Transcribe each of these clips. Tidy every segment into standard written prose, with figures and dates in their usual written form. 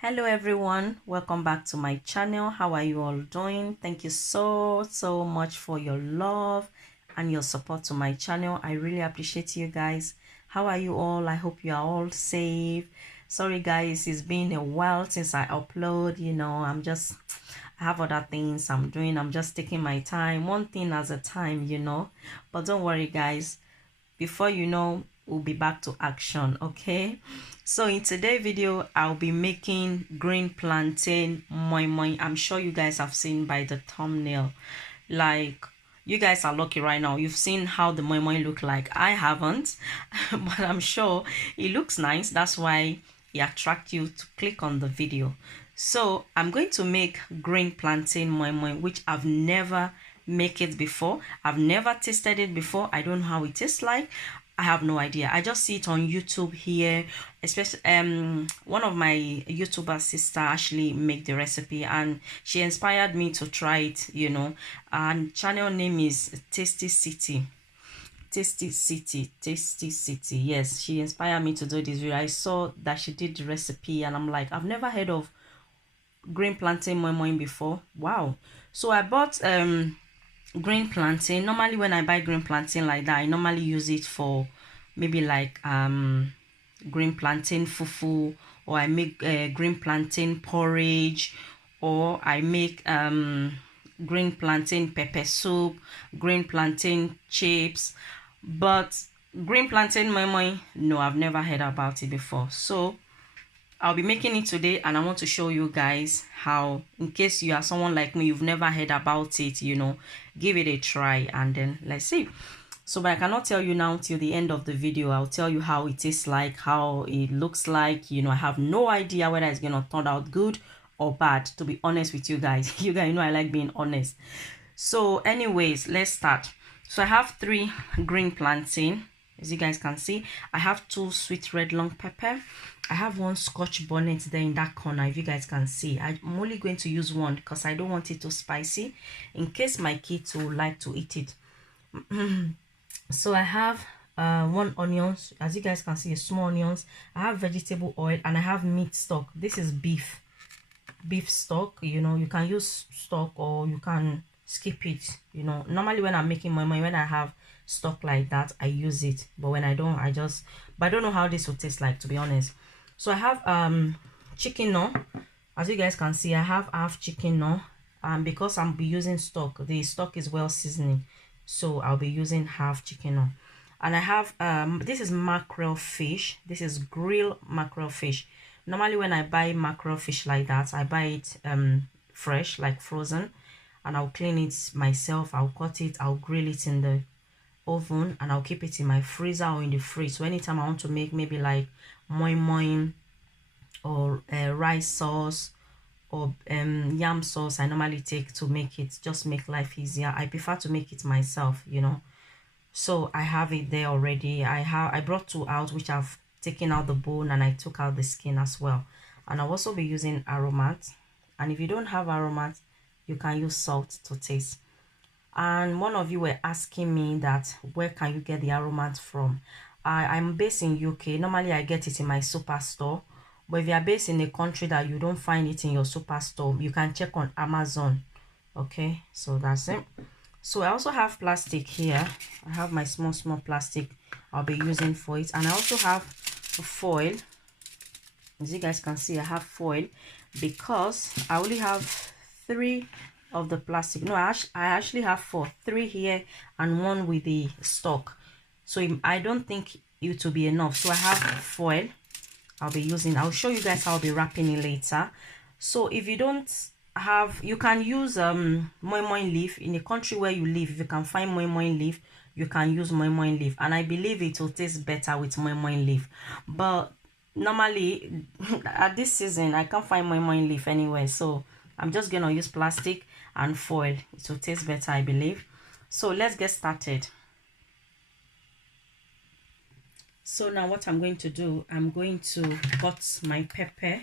Hello everyone, welcome back to my channel. How are you all doing? Thank you so much for your love and your support to my channel. I really appreciate you guys. How are you all? I hope you are all safe. Sorry guys, it's been a while since I upload. I have other things I'm doing. I'm just taking my time, one thing at a time. But don't worry guys, before you know, we'll be back to action. Okay, so in today's video I'll be making green plantain moi moi. I'm sure you guys have seen by the thumbnail. Like, you guys are lucky right now, you've seen how the moi moi look like. I haven't but I'm sure it looks nice. That's why it attracts you to click on the video. So I'm going to make green plantain moi moi, which I've never make it before. I've never tasted it before. I don't know how it tastes like. I have no idea. I just see it on YouTube here, especially one of my YouTuber sister actually make the recipe and she inspired me to try it, and channel name is Tasty City. Yes, she inspired me to do this video. I saw that she did the recipe and I'm like, I've never heard of green plantain moi moi before. Wow. So I bought green plantain. Normally when I buy green plantain like that, I normally use it for maybe like green plantain fufu, or I make green plantain porridge, or I make green plantain pepper soup, green plantain chips. But green plantain moi moi, no, I've never heard about it before. So I'll be making it today and I want to show you guys how, in case you are someone like me, you've never heard about it, give it a try and then let's see. So, but I cannot tell you now till the end of the video. I'll tell you how it tastes like, how it looks like. I have no idea whether it's going to turn out good or bad, to be honest with you guys. You guys know I like being honest. So anyways, let's start. So I have 3 green plantain. As you guys can see, I have 2 sweet red long pepper. I have 1 scotch bonnet there in that corner. If you guys can see, I'm only going to use 1 because I don't want it too spicy, in case my kids will like to eat it. So I have 1 onions. As you guys can see, small onions. I have vegetable oil and I have meat stock. This is beef stock. You can use stock or you can skip it. Normally when I'm making moi moi, when I have stock like that, I use it, but when I don't, but I don't know how this will taste like, to be honest. So I have chicken no. As you guys can see, I have half chicken no, because I'll be using stock. The stock is well seasoning, so I'll be using half chicken no. And I have this is mackerel fish. This is grilled mackerel fish. Normally when I buy mackerel fish like that, I buy it fresh, like frozen, and I'll clean it myself. I'll cut it, I'll grill it in the oven, and I'll keep it in my freezer or in the fridge. So anytime I want to make maybe like moi moi or rice sauce or yam sauce, I normally take to make it, just make life easier. I prefer to make it myself, So I have it there already. I brought 2 out, which I've taken out the bone and I took out the skin as well. And I'll also be using aromat. And if you don't have aromat, you can use salt to taste. And one of you were asking me that where can you get the aromat from? I'm based in UK. Normally I get it in my superstore, but if you are based in a country that you don't find it in your superstore, you can check on Amazon. Okay, so that's it. So I also have plastic here. I have my small plastic I'll be using for it, and I also have foil. As you guys can see, I have foil because I only have 3 of the plastic. No, I actually have 4, 3 here and 1 with the stock. So I don't think it will be enough, so I have foil I'll be using. I'll show you guys how I'll be wrapping it later. So if you don't have, you can use moi moi leaf. In the country where you live, if you can find moi moi leaf, you can use moi moi leaf, and I believe it will taste better with moi moi leaf. But normally at this season I can't find moi moi leaf anywhere, so I'm just gonna use plastic and foil. It will taste better, I believe. So let's get started. So now what I'm going to do, I'm going to cut my pepper.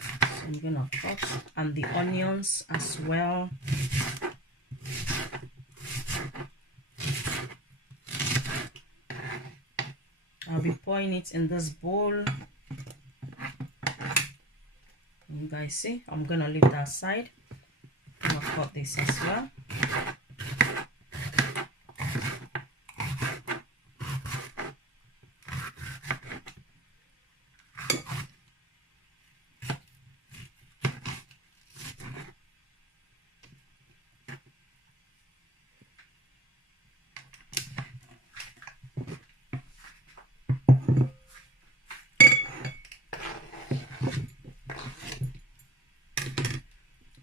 So I'm gonna cut, and the onions as well. I'll be pouring it in this bowl. You guys see, I'm gonna leave that aside. I'm gonna cut this as well.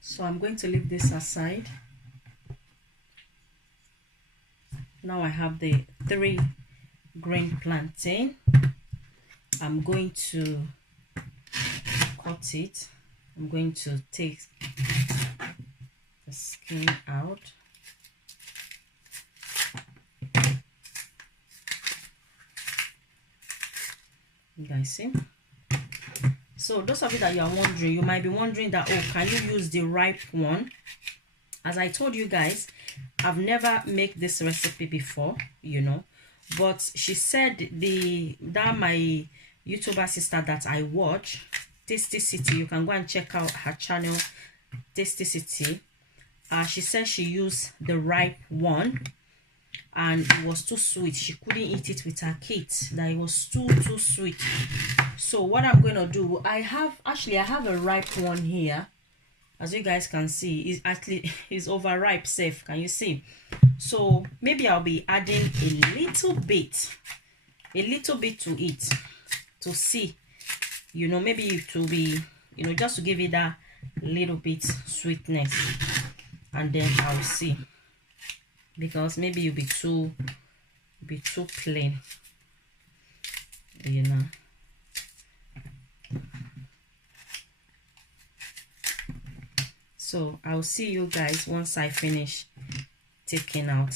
So I'm going to leave this aside. Now I have the 3 grain plantain. I'm going to cut it. I'm going to take the skin out. You guys see? So those of you that you are wondering, you might be wondering that, oh, can you use the ripe one? As I told you guys, I've never made this recipe before, you know, but she said that my YouTuber sister that I watch, Tasty City, you can go and check out her channel, Tasty City. She said she used the ripe one and it was too sweet. She couldn't eat it with her kids, that it was too sweet. So what I'm going to do, I have a ripe one here. As you guys can see, is overripe safe. Can you see? So maybe I'll be adding a little bit to it to see, you know, maybe it will be, you know, just to give it that little bit sweetness, and then I'll see, because maybe you'll be too plain, you know. So I'll see you guys once I finish taking out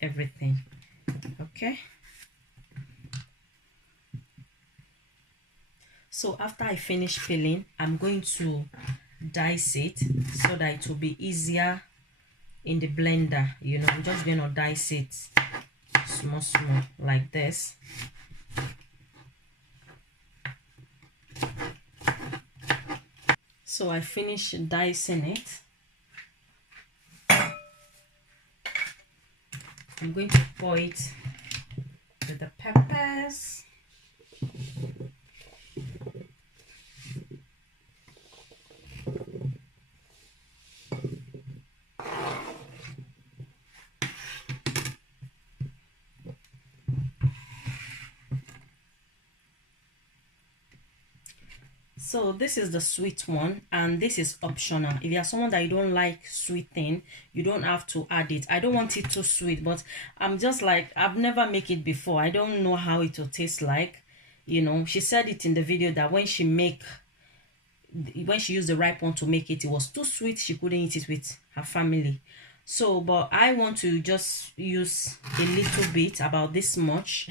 everything. Okay. So after I finish peeling, I'm going to dice it so that it will be easier in the blender. You know, I'm just going to dice it small like this. So I finished dicing it. I'm going to pour it with the peppers. So this is the sweet one, and this is optional. If you are someone that you don't like sweet thing, you don't have to add it. I don't want it too sweet, but I'm just like, I've never made it before. I don't know how it will taste like. You know, she said it in the video that when she used the ripe one to make it, it was too sweet. She couldn't eat it with her family. So, but I want to just use a little bit, about this much.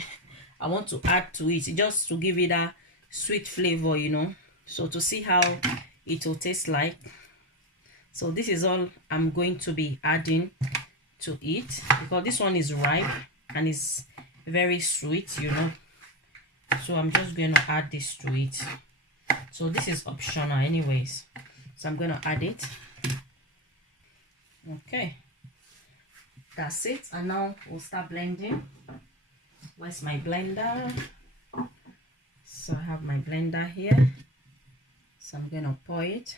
I want to add to it just to give it a sweet flavor, you know. So to see how it will taste like. So this is all I'm going to be adding to it, because this one is ripe and it's very sweet, you know. So I'm just going to add this to it. So this is optional anyways. So I'm going to add it. Okay. That's it. And now we'll start blending. Where's my blender? So I have my blender here. So I'm going to pour it.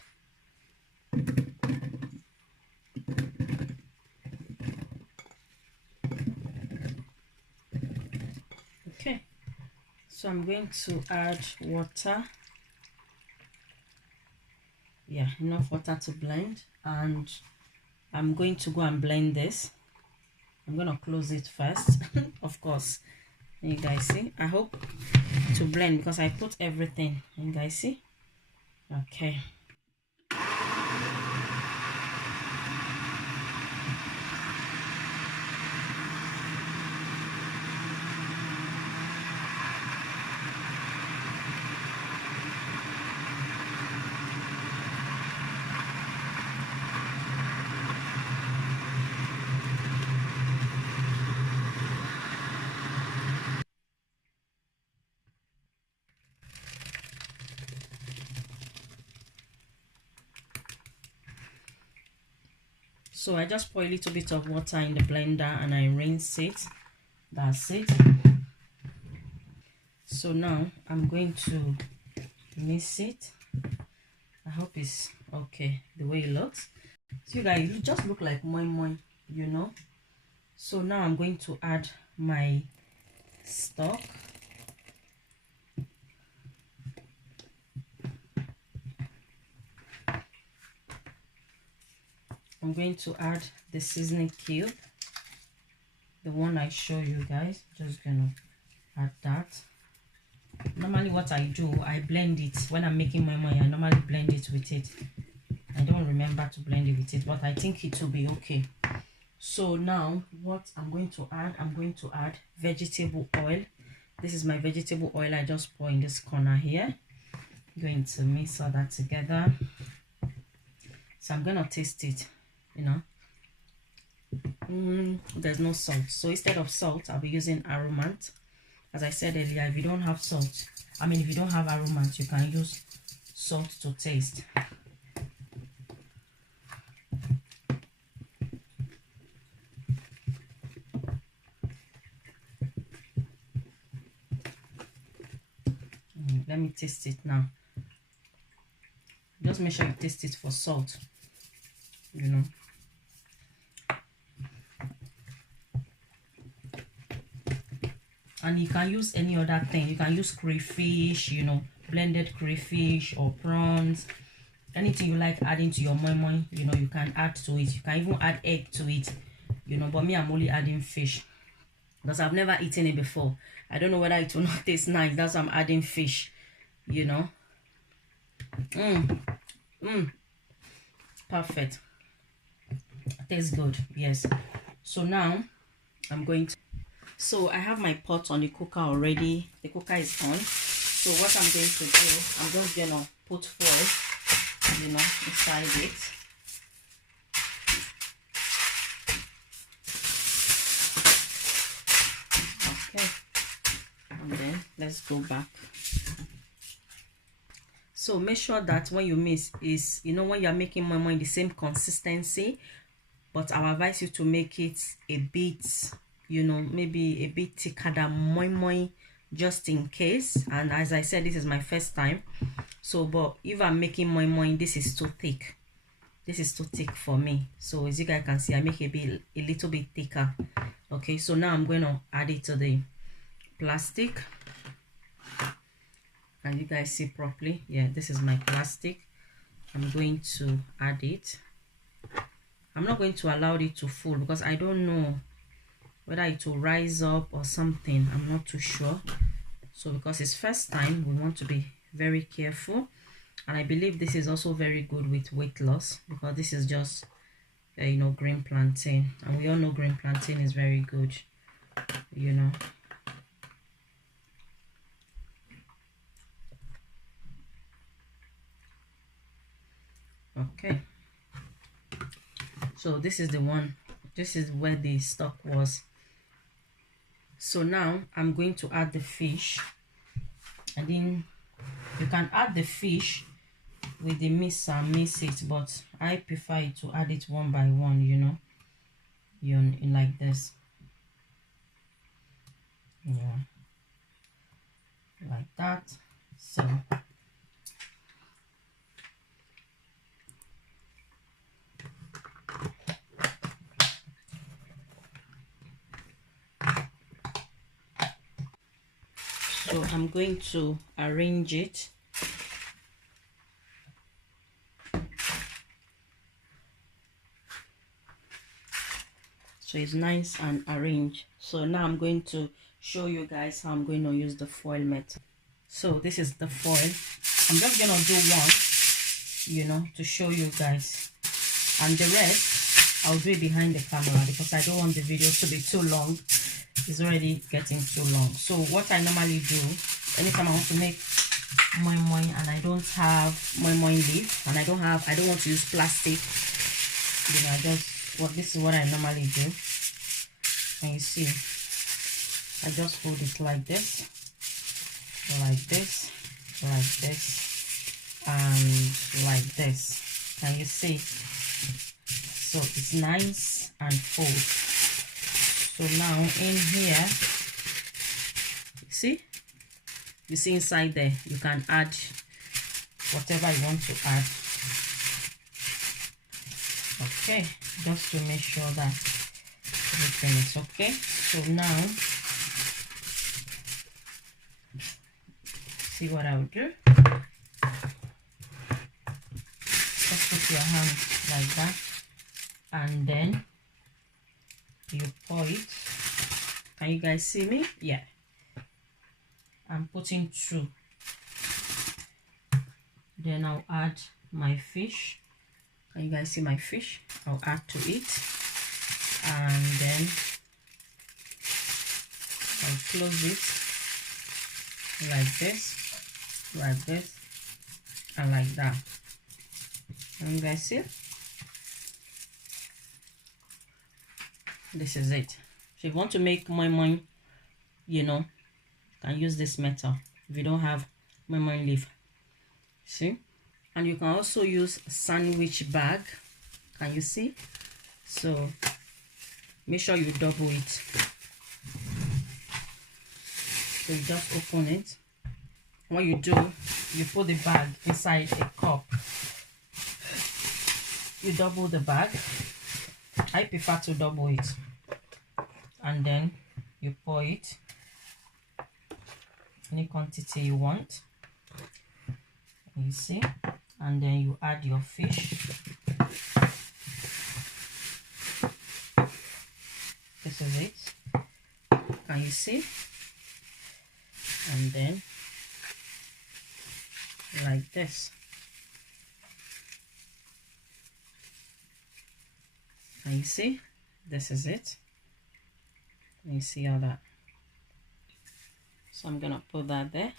Okay. So I'm going to add water. Yeah, enough water to blend. And I'm going to go and blend this. I'm going to close it first, of course. You guys see? I hope to blend because I put everything. You guys see? Okay. So I just pour a little bit of water in the blender and I rinse it. That's it. So now I'm going to mix it. I hope it's okay the way it looks. So you guys, it just look like moi moi, you know. So now I'm going to add my stock. I'm going to add the seasoning cube, the one I show you guys. Just gonna add that. Normally what I do, I blend it when I'm making moi moi. I normally blend it with it. I don't remember to blend it with it, but I think it will be okay. So now what I'm going to add vegetable oil. This is my vegetable oil. I just pour in this corner here. I'm going to mix all that together. So I'm gonna taste it, you know. There's no salt, so instead of salt I'll be using aromant. As I said earlier, if you don't have salt, if you don't have aromant, you can use salt to taste. Let me taste it now. Just make sure you taste it for salt, you know. And you can use any other thing. You can use crayfish, you know, blended crayfish or prawns. Anything you like adding to your moi moi, you know, you can add to it. You can even add egg to it, you know. But me, I'm only adding fish because I've never eaten it before. I don't know whether it will not taste nice. That's why I'm adding fish, you know. Perfect. Tastes good. Yes. So now I'm going to. So I have my pot on the cooker already. The cooker is on. So what I'm going to do, I'm just gonna put foil, you know, inside it. Okay. And then let's go back. So make sure that when you mix is, you know, when you're making moi moi the same consistency, but I advise you to make it a bit, you know, maybe a bit thicker than moi moi, just in case. And as I said, this is my first time. So, but if I'm making moi moi, this is too thick. This is too thick for me. So as you guys can see, I make a little bit thicker. Okay, so now I'm going to add it to the plastic. Can you guys see properly? Yeah, this is my plastic. I'm going to add it. I'm not going to allow it to full because I don't know whether it will rise up or something. I'm not too sure. So because it's first time, we want to be very careful. And I believe this is also very good with weight loss because this is just you know, green plantain, and we all know green plantain is very good, you know. Okay, so this is the one, this is where the stock was. So now I'm going to add the fish, and then you can add the fish with the mix and mix it, but I prefer to add it one by one, you know, like this. Yeah, like that. So I'm going to arrange it. So it's nice and arranged. So now I'm going to show you guys how I'm going to use the foil method. So this is the foil. I'm just going to do one, you know, to show you guys. And the rest, I'll do it behind the camera because I don't want the video to be too long. It's already getting too long. So what I normally do, anytime I want to make moi moi and I don't have moi moi leaf, and I don't want to use plastic, you know, this is what I normally do. And you see, I just hold it like this, and like this. Can you see? so it's nice and full. So now in here, you see inside there, you can add whatever you want to add. Okay, just to make sure that everything is okay. So now, see what I'll do. Just put your hand like that, and then you pour it. Can you guys see me? Yeah, I'm putting 2. Then I'll add my fish. Can you guys see my fish? I'll add to it, and then I'll close it like this, and like that. Can you guys see? This is it. So if you want to make moi moi, you know, you can use this method. If you don't have moi moi leaf, see? And you can also use a sandwich bag. Can you see? So make sure you double it. So you just open it. What you do, you put the bag inside a cup. You double the bag. I prefer to double it. And then you pour it any quantity you want. You see? And then you add your fish. This is it. Can you see? And then like this. Can you see? This is it. Can you see all that? So I'm gonna put that there.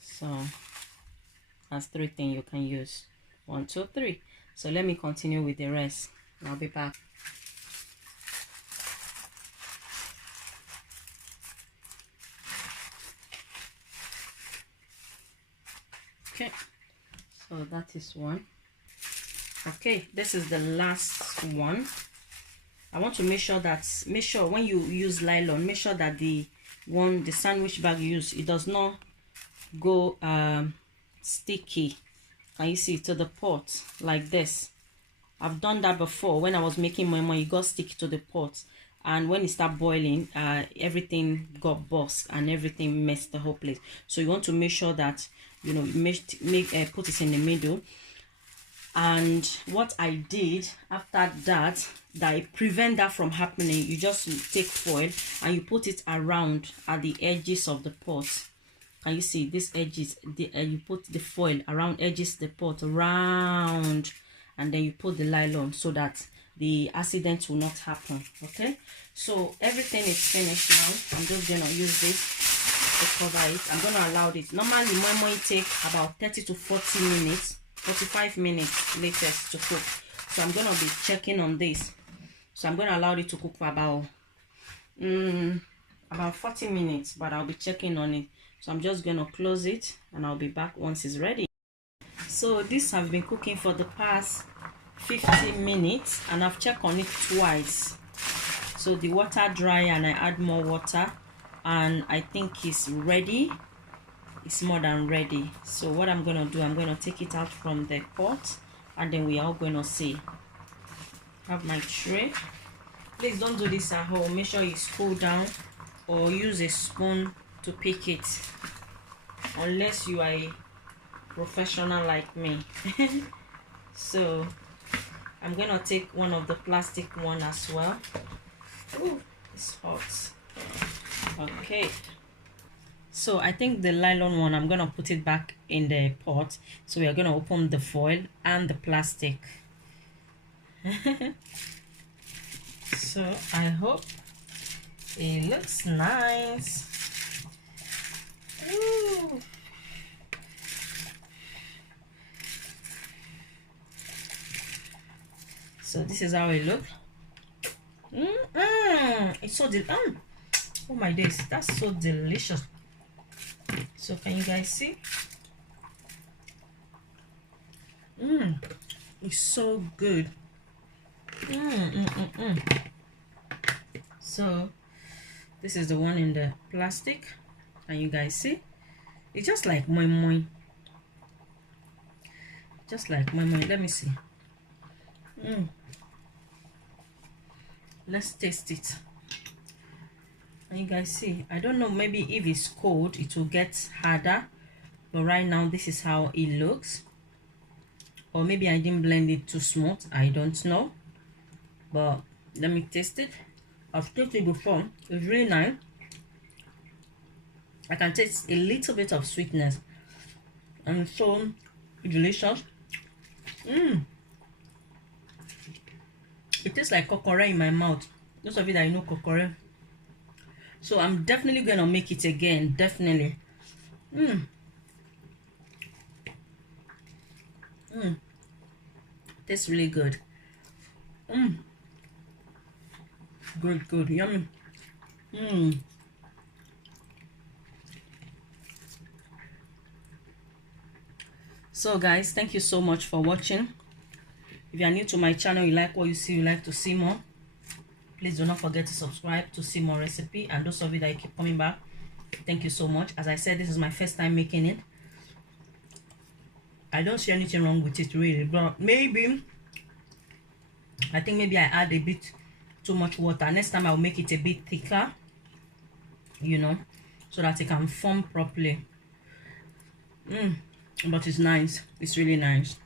So that's 3 things you can use. 1, 2, 3. So let me continue with the rest. I'll be back. Okay, so that is one. Okay, this is the last one. I want to make sure when you use nylon, make sure that the sandwich bag you use, it does not go sticky. Can you see, to the pot like this? I've done that before when I was making moi moi. It got sticky to the pot, and when it started boiling, everything got burst and everything messed the whole place. So you want to make sure that, you know, put it in the middle. And what I did after that I prevent that from happening, you just take foil and you put it around at the edges of the pot. Can you see these edges? You put the foil around edges the pot round, and then you put the nylon so that the accident will not happen. Okay, so everything is finished now. I'm just gonna use this to cover it. I'm gonna allow it. Normally moi moi take about 30 to 40 minutes, 45 minutes latest to cook. So I'm gonna be checking on this. So I'm gonna allow it to cook for about 40 minutes, but I'll be checking on it. So I'm just gonna close it and I'll be back once it's ready. So this has been cooking for the past 50 minutes and I've checked on it twice. So the water dry and I add more water and I think it's ready. It's more than ready. So what I'm gonna do, I'm gonna take it out from the pot and then we are all gonna see. Have my tray. Please don't do this at home. Make sure it's cool down or use a spoon to pick it, unless you are a professional like me. So I'm gonna take one of the plastic one as well. Ooh, it's hot. Okay, so I think the nylon one, I'm gonna put it back in the pot. So we are gonna open the foil and the plastic. So I hope it looks nice. Ooh. So this is how it looks. It's so oh my days, that's so delicious. So can you guys see? It's so good. So this is the one in the plastic. Can you guys see? It's just like moi moi. Just like moi moi. Let me see. Let's taste it. And you guys see, I don't know, maybe if it's cold it will get harder, but right now this is how it looks. Or maybe I didn't blend it too smooth, I don't know, but let me taste it. I've tasted it before. It's really nice. I can taste a little bit of sweetness and it's so delicious. It tastes like kokore in my mouth. Those of you that know kokore. So I'm definitely gonna make it again. Definitely. Tastes really good. Good, yummy. So guys, thank you so much for watching. If you are new to my channel, you like what you see, you like to see more, please do not forget to subscribe to see more recipe. And those of you that keep coming back, thank you so much. As I said, this is my first time making it. I don't see anything wrong with it really, but maybe I think maybe I add a bit too much water. Next time I'll make it a bit thicker, you know, so that it can form properly. But it's nice. It's really nice.